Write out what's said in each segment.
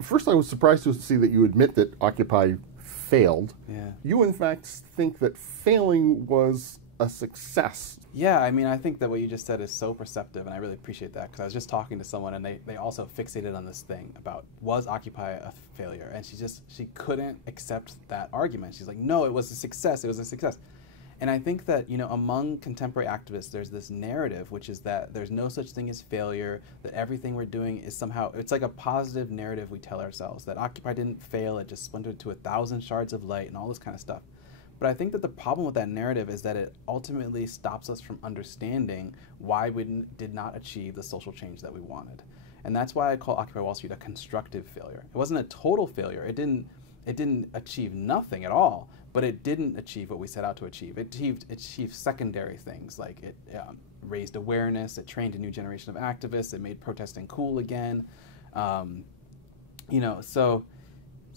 First, I was surprised to see that you admit that Occupy failed. Yeah. You, in fact, think that failing was a success. Yeah, I mean, I think that what you just said is so perceptive, and I really appreciate that, because I was just talking to someone, and they also fixated on this thing about, was Occupy a failure? And she couldn't accept that argument. She's like, no, it was a success, it was a success. And I think that, you know, among contemporary activists, there's this narrative, which is that there's no such thing as failure, that everything we're doing is somehow, it's like a positive narrative we tell ourselves, that Occupy didn't fail, it just splintered to 1,000 shards of light and all this kind of stuff. But I think that the problem with that narrative is that it ultimately stops us from understanding why we did not achieve the social change that we wanted. And that's why I call Occupy Wall Street a constructive failure. It wasn't a total failure. It didn't achieve nothing at all, but it didn't achieve what we set out to achieve. It achieved secondary things, like it raised awareness, it trained a new generation of activists, it made protesting cool again. You know, so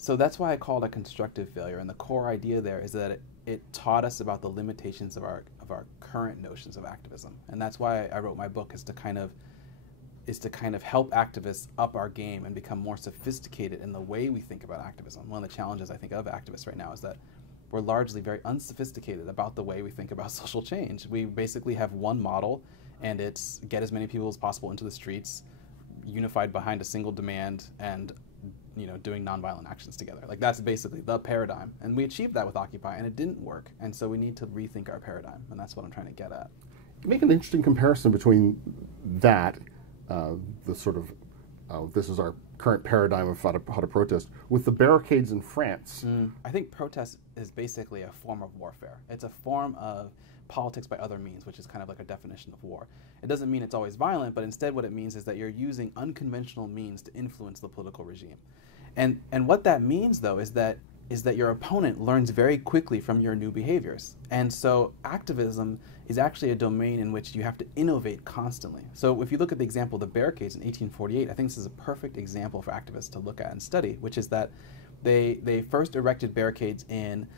that's why I call it a constructive failure. And the core idea there is that it taught us about the limitations of our current notions of activism. And that's why I wrote my book, is to kind of help activists up our game and become more sophisticated in the way we think about activism. One of the challenges I think of activists right now is that we're largely very unsophisticated about the way we think about social change. We basically have one model, and it's get as many people as possible into the streets, unified behind a single demand, and you know, doing nonviolent actions together. Like, that's basically the paradigm. And we achieved that with Occupy, and it didn't work. And so we need to rethink our paradigm, and that's what I'm trying to get at. You make an interesting comparison between that, the sort of, this is our current paradigm of how to protest, with the barricades in France. I think protest is basically a form of warfare. It's a form of politics by other means, which is kind of like a definition of war. It doesn't mean it's always violent, but instead what it means is that you're using unconventional means to influence the political regime. And what that means, though, is that your opponent learns very quickly from your new behaviors. And so activism is actually a domain in which you have to innovate constantly. So if you look at the example of the barricades in 1848, I think this is a perfect example for activists to look at and study, which is that they first erected barricades in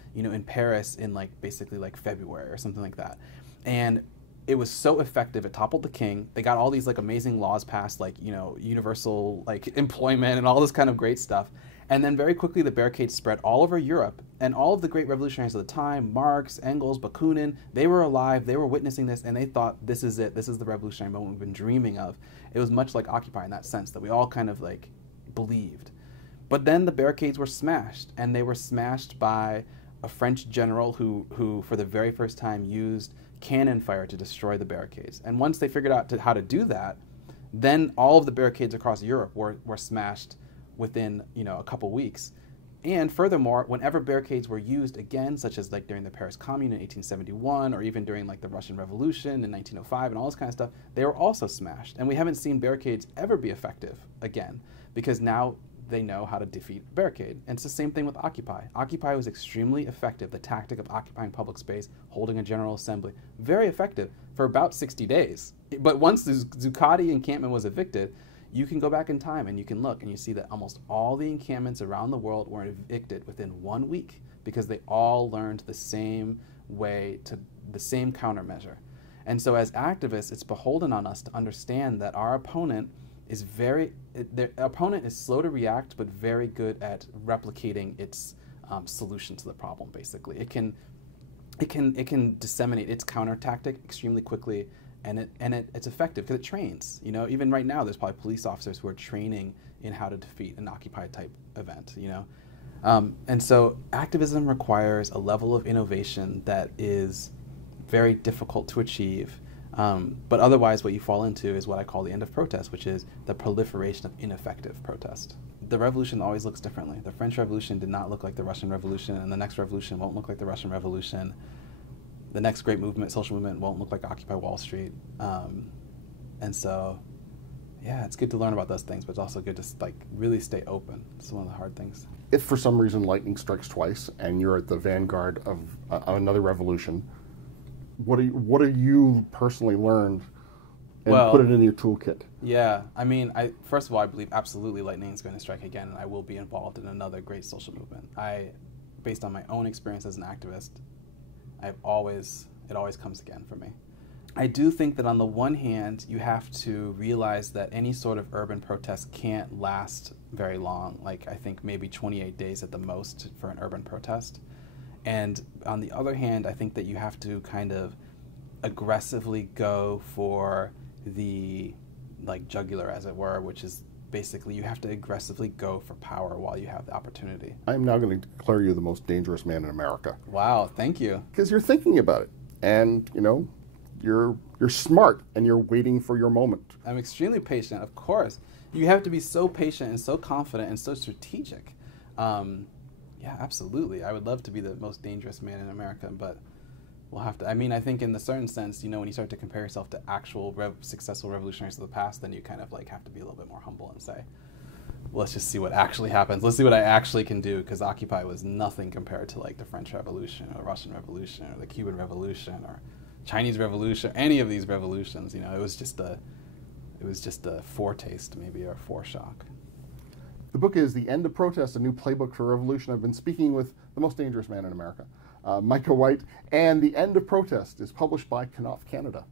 Paris in basically February or something like that. And it was so effective, it toppled the king. They got all these amazing laws passed, universal employment and all this kind of great stuff. And then very quickly the barricades spread all over Europe, and all of the great revolutionaries of the time, Marx, Engels, Bakunin, they were alive, they were witnessing this, and they thought, this is it, this is the revolutionary moment we've been dreaming of. It was much like Occupy in that sense, that we all kind of believed. But then the barricades were smashed, and they were smashed by a French general who for the very first time used cannon fire to destroy the barricades. And once they figured out how to do that, then all of the barricades across Europe were smashed within a couple weeks. And furthermore, whenever barricades were used again, such as during the Paris Commune in 1871, or even during the Russian Revolution in 1905 and all this kind of stuff, they were also smashed. And we haven't seen barricades ever be effective again, because now they know how to defeat a barricade. And it's the same thing with Occupy. Occupy was extremely effective. The tactic of occupying public space, holding a general assembly, very effective for about 60 days. But once the Zuccotti encampment was evicted, you can go back in time and you can look and you see that almost all the encampments around the world were evicted within 1 week, because they all learned the same way, to the same countermeasure. And so as activists, it's beholden on us to understand that our opponent is their opponent is slow to react, but very good at replicating its solution to the problem. Basically, it can disseminate its counter tactic extremely quickly, and it's effective because it trains. Even right now, there's probably police officers who are training in how to defeat an Occupy type event. And so activism requires a level of innovation that is very difficult to achieve. But otherwise, what you fall into is what I call the end of protest, which is the proliferation of ineffective protest. The revolution always looks differently. The French Revolution did not look like the Russian Revolution, and the next revolution won't look like the Russian Revolution. The next great movement, social movement, won't look like Occupy Wall Street. And so, yeah, it's good to learn about those things, but it's also good to really stay open. It's one of the hard things. If for some reason lightning strikes twice and you're at the vanguard of another revolution, what are you personally learned and put it in your toolkit? Yeah, I mean, first of all, I believe absolutely lightning is going to strike again, and I will be involved in another great social movement. Based on my own experience as an activist, it always comes again for me. I do think that on the one hand, you have to realize that any sort of urban protest can't last very long. Like, I think maybe 28 days at the most for an urban protest. And on the other hand, I think that you have to kind of aggressively go for the, like, jugular, as it were, which is basically you have to aggressively go for power while you have the opportunity. I'm now going to declare you the most dangerous man in America. Wow, thank you. Because you're thinking about it. And, you know, you're smart and you're waiting for your moment. I'm extremely patient, of course. You have to be so patient and so confident and so strategic. Yeah, absolutely. I would love to be the most dangerous man in America, but we'll have to. I mean, I think in a certain sense, you know, when you start to compare yourself to actual successful revolutionaries of the past, then you kind of like have to be a little bit more humble and say, well, let's just see what actually happens. Let's see what I actually can do, because Occupy was nothing compared to like the French Revolution or the Russian Revolution or the Cuban Revolution or Chinese Revolution, any of these revolutions. You know, it was just a foretaste, maybe, or a foreshock. The book is The End of Protest, a new playbook for revolution. I've been speaking with the most dangerous man in America, Micah White, and The End of Protest is published by Knopf Canada.